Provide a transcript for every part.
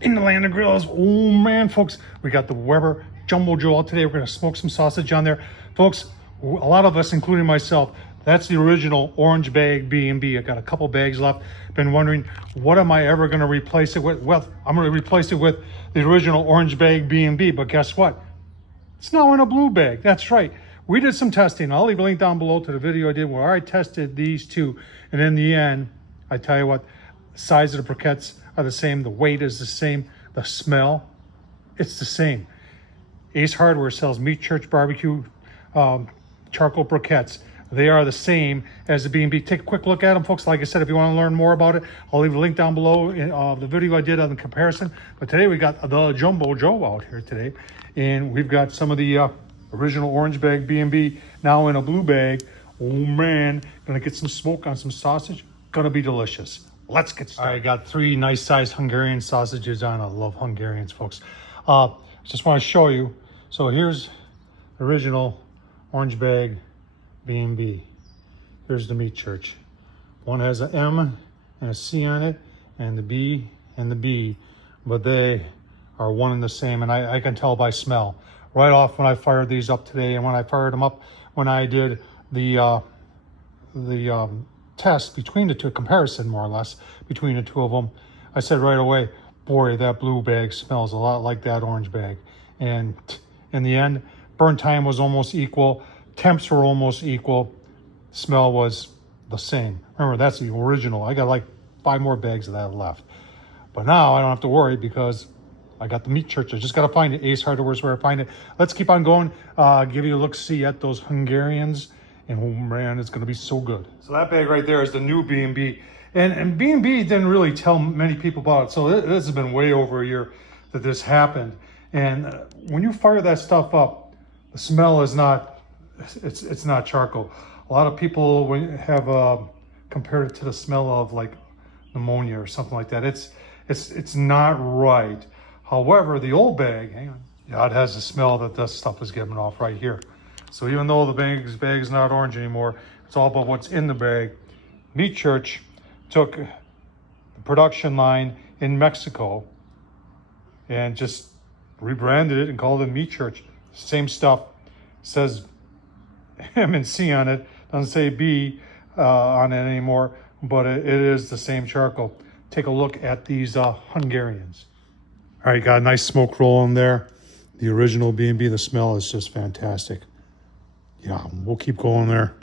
in the land of grills. Oh man, folks, we got the Weber Jumbo Joe out today. We're gonna smoke some sausage on there. Folks, a lot of us, including myself, that's the original orange bag B&B. I got a couple bags left. Been wondering, what am I ever gonna replace it with? Well, I'm gonna replace it with the original orange bag B&B, but guess what? It's now in a blue bag. That's right. We did some testing. I'll leave a link down below to the video I did where I tested these two. And in the end, I tell you what, the size of the briquettes are the same. The weight is the same. The smell, it's the same. Ace Hardware sells Meat Church barbecue charcoal briquettes. They are the same as the B&B. Take a quick look at them, folks. Like I said, if you want to learn more about it, I'll leave a link down below in the video I did on the comparison. But today we got the Jumbo Joe out here today. And we've got some of the original orange bag B&B now in a blue bag. Oh man, gonna get some smoke on some sausage. Gonna be delicious. Let's get started. I got 3 nice sized Hungarian sausages on. I love Hungarians, folks. Just want to show you. So here's original orange bag B&B. Here's the Meat Church. One has an M and a C on it, and the B and the B, but they are one and the same, and I can tell by smell. Right off when I fired these up today, and when I fired them up, when I did the test between the two, comparison more or less, between the two of them, I said right away, boy, that blue bag smells a lot like that orange bag. And in the end, burn time was almost equal, temps were almost equal, smell was the same. Remember, that's the original. I got like 5 more bags of that left. But now I don't have to worry because I got the Meat Church. I just got to find it. Ace Hardware is where I find it. Let's keep on going. Give you a look-see at those Hungarians. And oh man, it's going to be so good. So that bag right there is the new B&B. And B&B didn't really tell many people about it. So this has been way over a year that this happened. And when you fire that stuff up, the smell is not, it's not charcoal. A lot of people have compared it to the smell of like pneumonia or something like that. It's not right. However, the old bag, hang on, yeah, it has the smell that this stuff is giving off right here. So even though the bag's not orange anymore, it's all about what's in the bag. Meat Church took the production line in Mexico and just rebranded it and called it Meat Church. Same stuff, says M and C on it, doesn't say B on it anymore, but it is the same charcoal. Take a look at these Hungarians. All right, got a nice smoke roll in there. The original B&B, the smell is just fantastic. Yeah, we'll keep going there.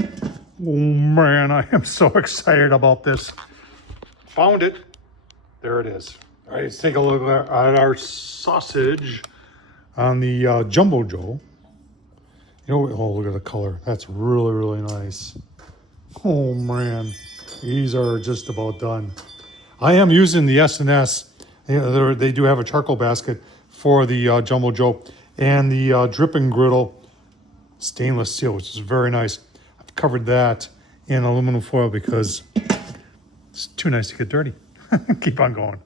Oh man, I am so excited about this. Found it. There it is. All right, let's take a look at our sausage on the Jumbo Joe. You know, oh, look at the color. That's really, really nice. Oh man, these are just about done. I am using the S&S. They do have a charcoal basket for the Jumbo Joe and the dripping griddle stainless steel, which is very nice. I've covered that in aluminum foil because it's too nice to get dirty. Keep on going.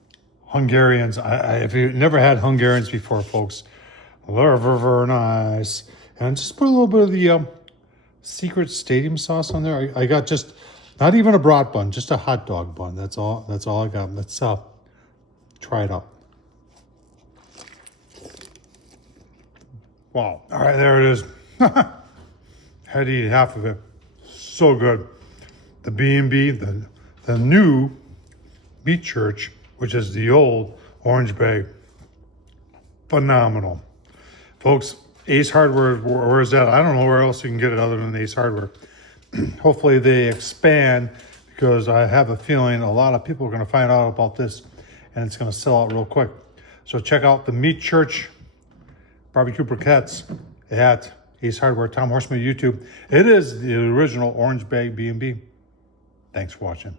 Hungarians. If you've never had Hungarians before, folks, they're very, very nice. And just put a little bit of the secret stadium sauce on there. I got just not even a brat bun, just a hot dog bun. That's all I got. Let's try it out. Wow. All right, there it is. Had to eat half of it. So good. The B&B, the new Meat Church, which is the old orange bag. Phenomenal. Folks, Ace Hardware, where is that? I don't know where else you can get it other than Ace Hardware. Hopefully they expand, because I have a feeling a lot of people are going to find out about this and it's going to sell out real quick. So check out the Meat Church barbecue briquettes at Ace Hardware, Tom Horsman YouTube. It is the original orange bag B&B. Thanks for watching.